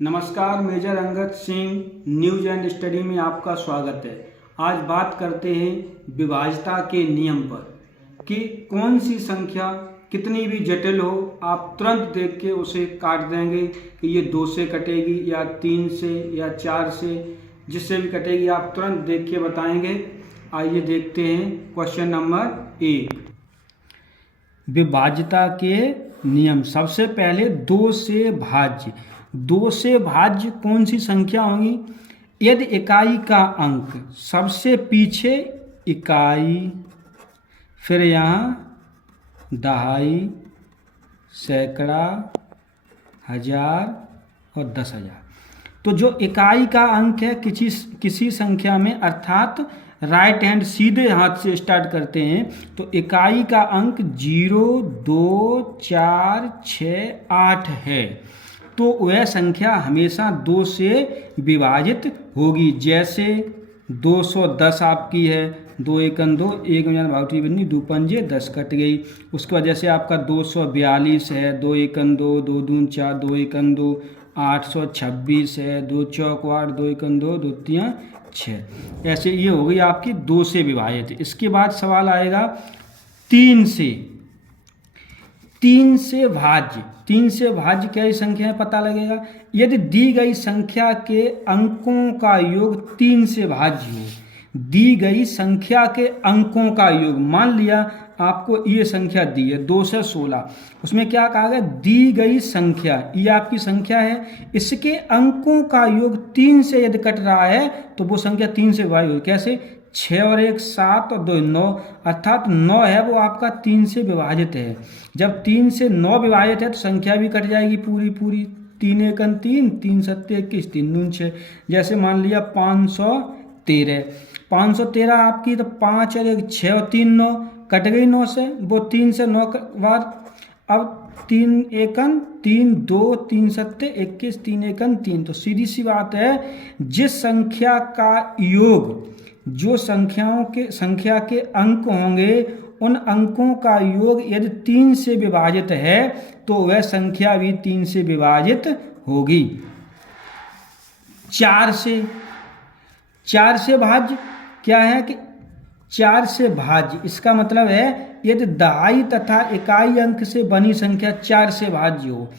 नमस्कार, major Angad Singh news and study में आपका स्वागत है। आज बात करते हैं विभाज्यता के नियम पर कि कौन सी संख्या कितनी भी जटिल हो आप तुरंत देख के उसे काट देंगे कि ये 2 से कटेगी या 3 से या 4 से, जिससे भी कटेगी आप तुरंत देख के बताएंगे। आइए देखते हैं क्वेश्चन नंबर 1, विभाज्यता के नियम। सबसे पहले 2 से भाज्य, 2 से भाज्य कौन सी संख्या होगी? यदि इकाई का अंक सबसे पीछे इकाई, फिर यहाँ दहाई, सैकड़ा, हजार और 10,000। तो जो इकाई का अंक है किसी संख्या में, अर्थात राइट हैंड सीधे हाथ से स्टार्ट करते हैं, तो इकाई का अंक 0, 2, 4, 6, 8 है, तो वह संख्या हमेशा 2 से विभाजित होगी। जैसे 210 आपकी है, 2 एकन 2, 1 भावटी बनी, 2 पंजे 10 कट गई। उसके बाद जैसे आपका 242 है, 2 एकन 2, 2 दून 4, 2 एकन 2, 826 है, 2 चौक 8, 2 एकन 2, 2 तियां 6। ऐसे ये हो गई आपकी 2 से विभाजित। इसके बाद सवाल आएगा 3 से। 3 से भाज्य, 3 से भाज्य क्या संख्या है पता लगेगा। यदि दी गई संख्या के अंकों का योग 3 से भाज्य हो, दी गई संख्या के अंकों का योग, मान लिया आपको ये संख्या दी है 2 से 16, उसमें क्या कहा गया? दी गई संख्या, ये आपकी संख्या है, इसके अंकों का योग 3 से यदि कट रहा है तो वो संख्या 3 से भाज्य होगी। कैसे? 6 और 1 7 और 2 9, अर्थात 9 है वो आपका 3 से विभाजित है। जब 3 से 9 विभाजित है तो संख्या भी कट जाएगी पूरी। 3 एकन 3, 3 सत्ते 21, 3 दून 6। जैसे मान लिया 513 आपकी, तो 5 और 1 6 और 3 9, कट गई 9 से, वो 3 से 9 बाद अब 3 एकन 3, 2 3 सत्ते 21, 3 एकन 3। तो सीधी सी बात है, जिस संख्या का योग, जो संख्या के अंक होंगे, उन अंकों का योग यदि 3 से विभाजित है तो वह संख्या भी 3 से विभाजित होगी। 4 से भाज्य क्या है कि 4 से भाज्य, इसका मतलब है यदि दहाई तथा इकाई अंक से बनी संख्या 4 से भाज्य हो,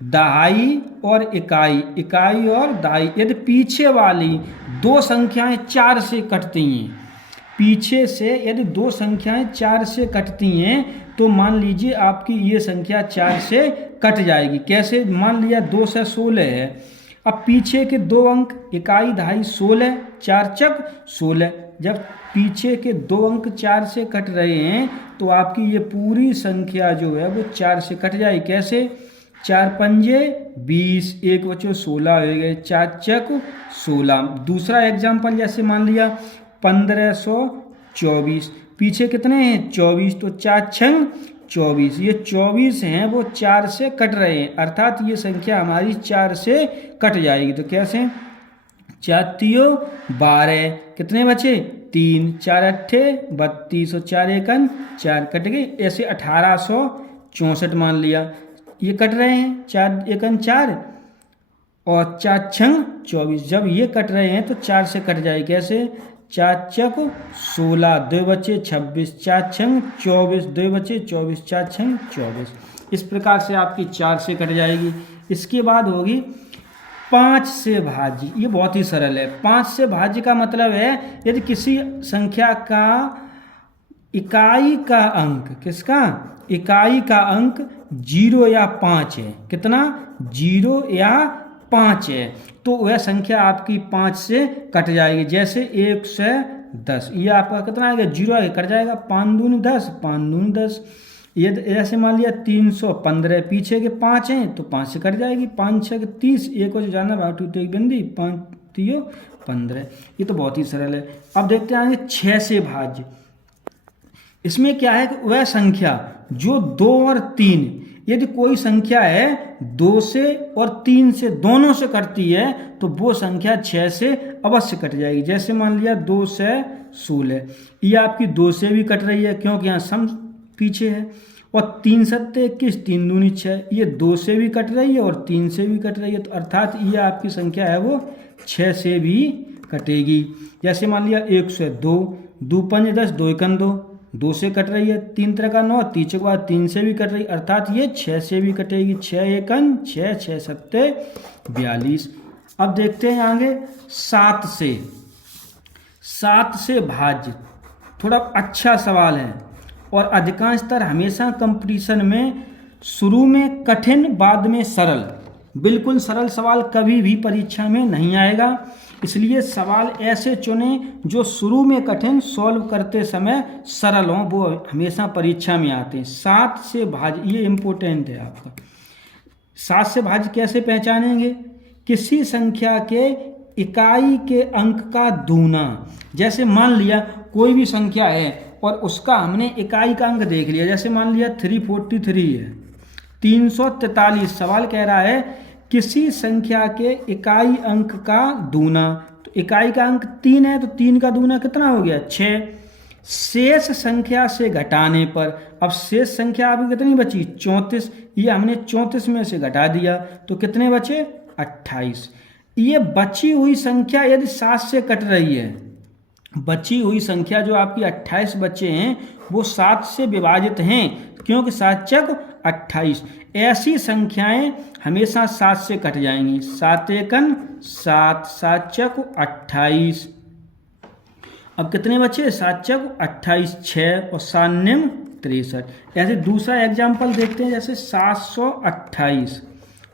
दहाई और इकाई और दहाई, यदि पीछे वाली 2 संख्याएं 4 से कटती हैं, पीछे से यदि 2 संख्याएं 4 से कटती हैं तो मान लीजिए आपकी ये संख्या 4 से कट जाएगी। कैसे? मान लिया 2 से 16 है, अब पीछे के 2 अंक इकाई दहाई 16, 4 चक 16, जब पीछे के 2 अंक 4 से कट रहे हैं तो आपकी ये पूरी संख्या जो है वो 4 से कट जाएगी। कैसे? 4 पंजे 20, 1 बचो 16 हो गए, 4 चक 16। दूसरा एग्जाम्पल जैसे मान लिया 1524, पीछे कितने हैं? 24, तो 4 छंग 24, ये 24 हैं वो 4 से कट रहे हैं, अर्थात ये संख्या हमारी 4 से कट जाएगी। तो कैसे? 4 तियो 12, कितने बचे? 3, 4 अट्ठे 32 और 4 एकन 4, कट गई। ऐसे 1864 मान लिया, ये कट रहे हैं, 4 एकन 4 और 4 छंग 24, जब ये कट रहे हैं तो 4 से कट जाए। कैसे? 4 चक 16, 2 बचे 26, 4 छंग 24, 2 बचे 24, 4 छंग 24। इस प्रकार से आपकी 4 से कट जाएगी। इसके बाद होगी 5 से भाज्य, ये बहुत ही सरल है। 5 से भाज्य का मतलब है यदि किसी संख्या का इकाई का अंक, किसका? इकाई का अंक 0 या 5 है। कितना? 0 या 5 है, तो वह संख्या आपकी 5 से कट जाएगी। जैसे 1 से 10, ये आपका कितना आएगा? 0 आएगा, कट जाएगा। 5 दूनी 10, 5 दूनी 10। ये ऐसे मान लिया 315, पीछे के 5 हैं तो 5 से कट जाएगी। 5 6 30, 1 को जाना भाव एक बंदी, 5 3 15। ये तो बहुत ही सरल है। अब देखते आएंगे 6 से भाज्य। इसमें क्या है कि वह संख्या जो 2 और 3, यदि कोई संख्या है 2 से और 3 से दोनों से कटती है तो वो संख्या 6 से अवश्य कट जाएगी। जैसे मान लिया 2 से 16, ये आपकी 2 से भी कट रही है क्योंकि यहाँ सम पीछे है। और 3 सत्ते 21, 3 दूनी 6, ये 2 से भी कट रही है और 3 से भी कट रही है, तो अर्थात ये आपकी संख्या है वो 6 से भी कटेगी। जैसे मान लिया 1 से 2, 2 पंज 10, 2 एकन 2, 2 से कट रही है, 3 3 का 9, 3 के बाद 3 से भी कट रही है, अर्थात ये 6 से भी कटेगी। 6 एकन 6, 6 सत्ते 42। अब देखते हैं आगे 7 से भाज्य, थोड़ा अच्छा सवाल है और अधिकांशतर हमेशा कंपटीशन में शुरू में कठिन बाद में सरल, बिल्कुल सरल सवाल कभी भी परीक्षा में नहीं आएगा, इसलिए सवाल ऐसे चुने जो शुरू में कठिन, सॉल्व करते समय सरल हों, वो हमेशा परीक्षा में आते हैं। 7 से भाज्य, ये इम्पोर्टेंट है आपका। 7 से भाज्य कैसे पहचानेंगे? किसी संख्या के इकाई के अंक का दूना। जैसे मान लिया कोई भी संख्या है और उसका हमने इकाई का अंक देख लिया, जैसे मान लिया 343 है, 343। सवाल कह रहा है किसी संख्या के इकाई अंक का दूना, तो इकाई का अंक 3 है, तो 3 का दूना कितना हो गया? 6। शेष संख्या से घटाने पर, अब शेष संख्या अभी कितनी बची? 34। ये हमने 34 में से घटा दिया तो कितने बचे? 28। ये बची हुई संख्या यदि 7 से कट रही है, बची हुई संख्या जो आपकी 28 बचे हैं वो 7 से विभाजित हैं, क्योंकि 7 चक 28। ऐसी संख्याएं हमेशा 7 से कट जाएंगी। 7 एकन 7, 7 चक 28। अब कितने बचे? 7 चक 28, 6 और 7 निम 63। ऐसे दूसरा एग्जाम्पल देखते हैं, जैसे 728।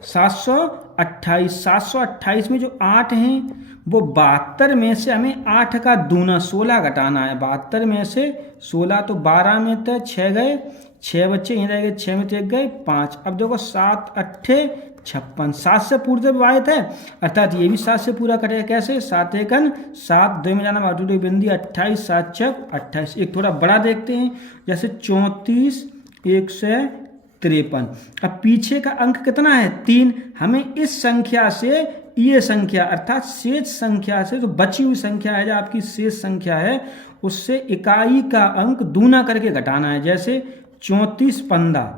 728 में जो 8 हैं वो 72 में से हमें 8 का दूना 16 घटाना है। 72 में से 16, तो 12 में तो 6 गए, 6 बच्चे यहीं रह गए, 6 में तो 1 गए 5। अब देखो 7 8 56, 7 से पूर्व विभाजित है, अर्थात ये भी 7 से पूरा कटेगा। कैसे? 7 एकन 7, 2 में जाना बाटू बिंदी 28, 7 चक 28। एक थोड़ा बड़ा देखते हैं, जैसे 34 153। अब पीछे का अंक कितना है? 3। हमें इस संख्या से ये संख्या अर्थात शेष संख्या से, जो बची हुई संख्या है, जो आपकी शेष संख्या है, उससे इकाई का अंक दूना करके घटाना है। जैसे 34 15,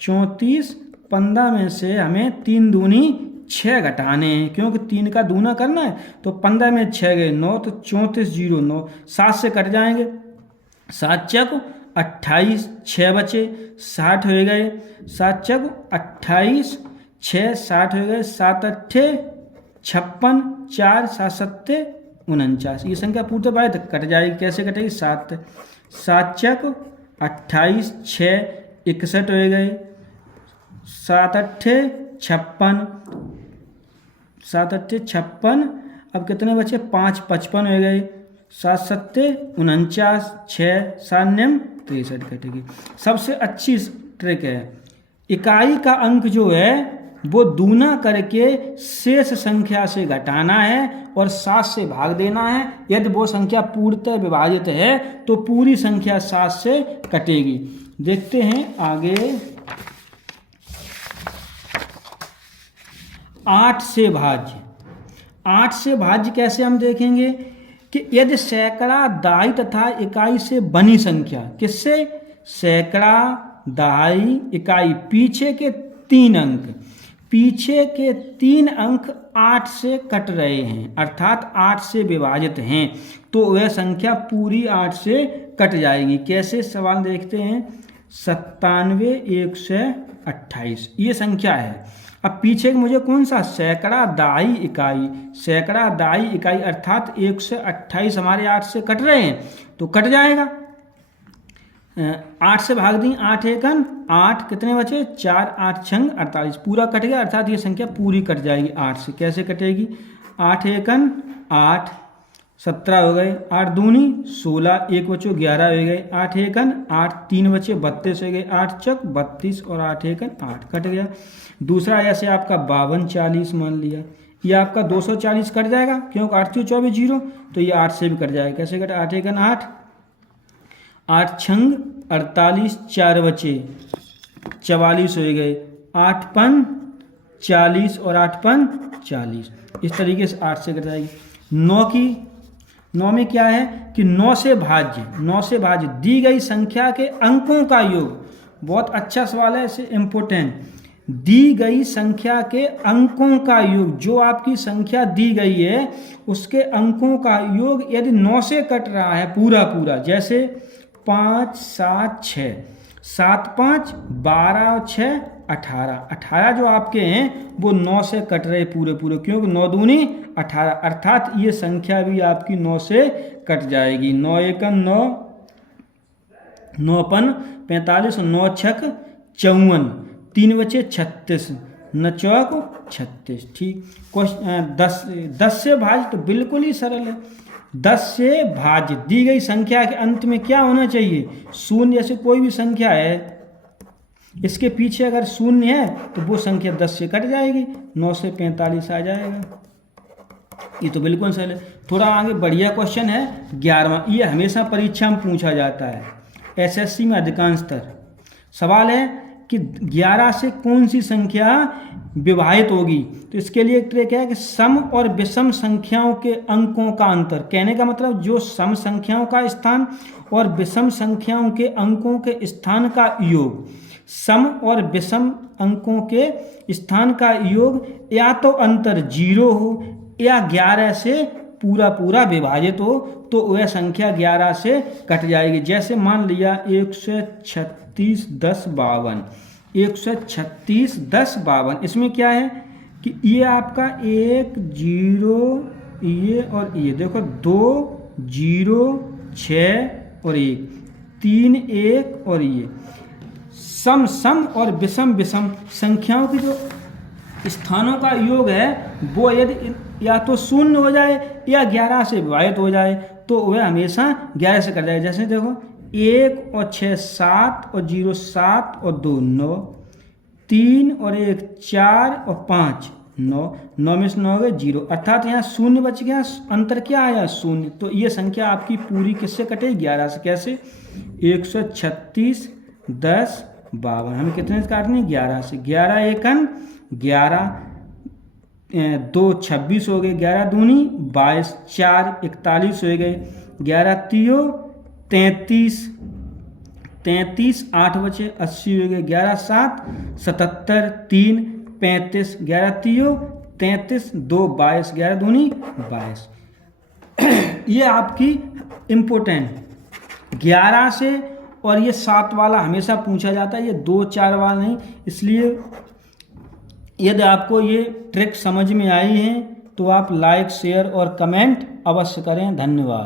34 15 में से हमें 3 दूनी 6 घटाने हैं, क्योंकि 3 का दूना करना है, तो 15 में 6 गए 9, तो 34 0 9, 7 से कट जाएंगे। 7 चक 28, 6 बचे 60 हो गए, 7 चक 28, 6 60 हो गए, 7 8 56, 4 7 7 49। ये संख्या पूर्व विभाजित कट जाएगी। कैसे कटेगी? 7 चक 28, 6 61 हो गए, 7 8 56, 7 8 56। अब कितने बचे? 5 55 हो गए, 7 7 49, 6 7 9 63 कटेगी। सबसे अच्छी ट्रिक है, इकाई का अंक जो है वो दूना करके शेष संख्या से घटाना है और 7 से भाग देना है। यदि वो संख्या पूर्णतः विभाजित है तो पूरी संख्या 7 से कटेगी। देखते हैं आगे 8 से भाज्य। 8 से भाज्य कैसे हम देखेंगे कि यदि सैकड़ा, दहाई तथा इकाई से बनी संख्या, किससे? सैकड़ा, दहाई, इकाई, पीछे के 3 अंक, पीछे के 3 अंक 8 से कट रहे हैं, अर्थात 8 से विभाजित हैं, तो वह संख्या पूरी 8 से कट जाएगी। कैसे? सवाल देखते हैं। 97 128 ये संख्या है। अब पीछे मुझे कौन सा? सैकड़ा, दहाई, इकाई। सैकड़ा, दहाई, इकाई, अर्थात 128 हमारे 8 से कट रहे हैं, तो कट जाएगा। 8 से भाग दी, 8 एकन 8, कितने बचे? 4 8 छंग 48, पूरा कट गया, अर्थात ये संख्या पूरी कट जाएगी 8 से। कैसे कटेगी? 8 एकन 8, 17 हो गए, 8 दूनी 16, 1 बचो 11 हो गए, 8 एकन 8, 3 बचे 32 हो गए, 8 चक 32 और 8 एकन 8 कट गया। दूसरा ऐसे आपका 52 40 मान लिया, ये आपका 240 कट जाएगा, क्योंकि 8 24 0, तो ये 8 से भी कट जाएगा। कैसे कटे? 8 एकन 8, 8 छंग 48, 4 बचे 44 हो गए, 8 पन 40 और 8 पन 40, इस तरीके से 8 से कट जाएगी। 9 में क्या है कि 9 से भाज्य दी गई संख्या के अंकों का योग। बहुत अच्छा सवाल है, इसे इम्पोर्टेंट। दी गई संख्या के अंकों का योग, जो आपकी संख्या दी गई है उसके अंकों का योग यदि 9 से कट रहा है पूरा, जैसे 5 7 6, 7 5 12 और 6 18 जो आपके हैं वो 9 से कट रहे पूरे, क्योंकि 9 दूनी 18, अर्थात ये संख्या भी आपकी 9 से कट जाएगी। 9 एकम 9, 9 पन 45, 9 छक 54, 3 बचे 36, 9 चौक 36। ठीक, क्वेश्चन 10 से भाज्य तो बिल्कुल ही सरल है। 10 से भाज्य दी गई संख्या के अंत में क्या होना चाहिए? शून्य। जैसे कोई भी संख्या है, इसके पीछे अगर शून्य है तो वो संख्या 10 से कट जाएगी, 9 से 45 आ जाएगा। ये तो बिल्कुल सरल है। थोड़ा आगे बढ़िया क्वेश्चन है 11वां, ये हमेशा परीक्षा में पूछा जाता है, एसएससी में अधिकांशतर। सवाल है कि 11 से कौन सी संख्या विभाजित होगी? तो इसके लिए एक ट्रिक है कि सम और विषम संख्याओं के अंकों का अंतर। कहने का मतलब जो सम संख्याओं का स्थान और विषम संख्याओं के अंकों के स्थान का योग, सम और विषम अंकों के स्थान का योग या तो अंतर 0 हो या 11 से पूरा विभाजित हो, तो वह संख्या 11 से कट जाएगी। जैसे मान लिया 136 10 52, 136 10 52, इसमें क्या है कि ये आपका 1 0 ये और ये देखो 2 0 6 और 1 3 1 और ये सम और विषम संख्याओं की जो स्थानों का योग है वो यदि या तो शून्य हो जाए या 11 से विभाजित हो जाए तो वह हमेशा 11 से कट जाए। जैसे देखो 1 और 6 7 और 0 7 और 2 9, 3 और 1 4 और 5 9, 9 में से 9 गए 0, अर्थात यहाँ शून्य बच गया, अंतर क्या आया? शून्य। तो ये संख्या आपकी पूरी किससे कटेगी? 11 से। कैसे? 136 10 52, हमें कितने से काटनी? 11 से। 11 एकन 11, 2 26 हो गए, 11 दूनी 22, 4 41 हो गए, 11 तियो 33, 33 8 बचे 80 हो गए, 11 7 77, 3 35, 11 तियो 33, 2 22, 11 दूनी 22। ये आपकी इम्पोर्टेंट 11 से, और ये 7 वाला हमेशा पूछा जाता है, ये 2 4 वाला नहीं। इसलिए यदि आपको ये ट्रिक समझ में आई है तो आप लाइक शेयर और कमेंट अवश्य करें। धन्यवाद।